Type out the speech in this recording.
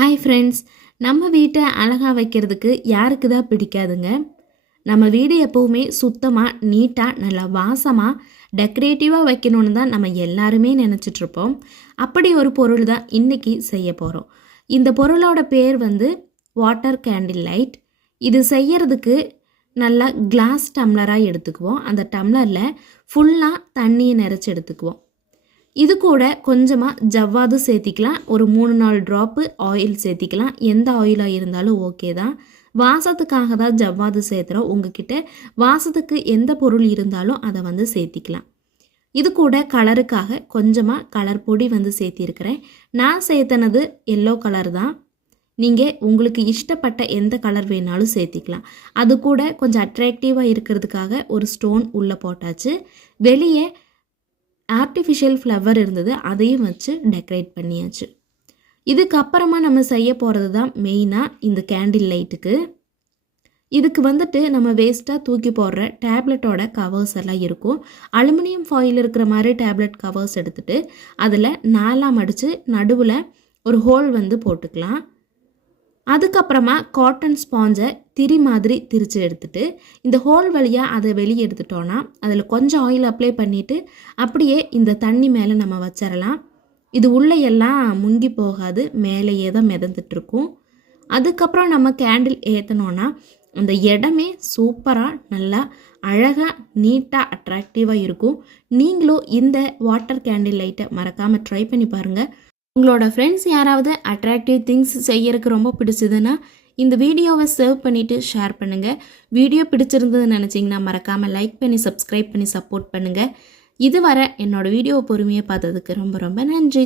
Hi friends, நம்ம வீட்டை அழகாக வைக்கிறதுக்கு யாருக்கு தான் பிடிக்காதுங்க. நம்ம வீடு எப்போவுமே சுத்தமாக நீட்டாக நல்லா வாசமாக டெக்கரேட்டிவாக வைக்கணும்னு தான் நம்ம எல்லாருமே நினச்சிட்ருப்போம். அப்படி ஒரு பொருள் தான் இன்றைக்கி செய்ய போகிறோம். இந்த பொருளோட பேர் வாட்டர் கேண்டில் லைட். இது செய்யறதுக்கு நல்லா கிளாஸ் டம்ளராக எடுத்துக்குவோம். அந்த டம்ளரில் ஃபுல்லாக தண்ணியை நிறச்சி எடுத்துக்குவோம். இது கூட கொஞ்சமாக ஜவ்வாது சேர்த்திக்கலாம். ஒரு 3-4 ட்ராப்பு ஆயில் சேர்த்திக்கலாம். எந்த ஆயிலாக இருந்தாலும் ஓகே தான். வாசத்துக்காக தான் ஜவ்வாது சேர்த்துறோம். உங்ககிட்ட வாசத்துக்கு எந்த பொருள் இருந்தாலும் அதை சேர்த்திக்கலாம். இது கூட கலருக்காக கொஞ்சமாக கலர் பொடி சேர்த்திருக்கிறேன். நான் சேர்த்தனது எல்லோ கலர் தான். நீங்கள் உங்களுக்கு இஷ்டப்பட்ட எந்த கலர் வேணாலும் சேர்த்திக்கலாம். அது கூட கொஞ்சம் அட்ராக்டிவாக இருக்கிறதுக்காக ஒரு ஸ்டோன் உள்ளே போட்டாச்சு. வெளியே ஆர்டிஃபிஷியல் ஃப்ளவர் இருந்தது, அதையும் வச்சு டெக்கரேட் பண்ணியாச்சு. இதுக்கப்புறமா நம்ம செய்ய போகிறது தான் மெயினாக இந்த கேண்டில் லைட்டுக்கு. இதுக்கு நம்ம வேஸ்ட்டாக தூக்கி போடுற டேப்லெட்டோட கவர்ஸ் எல்லாம் இருக்கும். அலுமினியம் ஃபாயில் இருக்கிற மாதிரி டேப்லெட் கவர்ஸ் எடுத்துகிட்டு அதில் 4ஆக மடித்து நடுவில் ஒரு ஹோல் போட்டுக்கலாம். அதுக்கப்புறமா காட்டன் ஸ்பாஞ்சை திரி மாதிரி திரித்து எடுத்துகிட்டு இந்த ஹோல் வழியாக அதை வெளியே எடுத்துட்டோன்னா அதில் கொஞ்சம் ஆயில் அப்ளை பண்ணிவிட்டு அப்படியே இந்த தண்ணி மேலே நம்ம வச்சிடலாம். இது உள்ளே எல்லாம் முங்கி போகாது, மேலேயே தான் மிதந்துட்டுருக்கும். அதுக்கப்புறம் நம்ம கேண்டில் ஏற்றினோன்னா அந்த இடமே சூப்பராக நல்லா அழகாக நீட்டாக அட்ராக்டிவாக இருக்கும். நீங்களும் இந்த வாட்டர் கேண்டில் லைட்டை மறக்காமல் ட்ரை பண்ணி பாருங்கள். உங்களோட ஃப்ரெண்ட்ஸ் யாராவது அட்ராக்டிவ் திங்ஸ் செய்யறதுக்கு ரொம்ப பிடிச்சதுன்னா இந்த வீடியோவை சேவ் பண்ணிவிட்டு ஷேர் பண்ணுங்கள். வீடியோ பிடிச்சிருந்ததுன்னு நினச்சிங்கன்னா மறக்காமல் லைக் பண்ணி சப்ஸ்கிரைப் பண்ணி சப்போர்ட் பண்ணுங்கள். இதுவரை என்னோடய வீடியோவை பொறுமையாக பார்த்ததுக்கு ரொம்ப ரொம்ப நன்றி.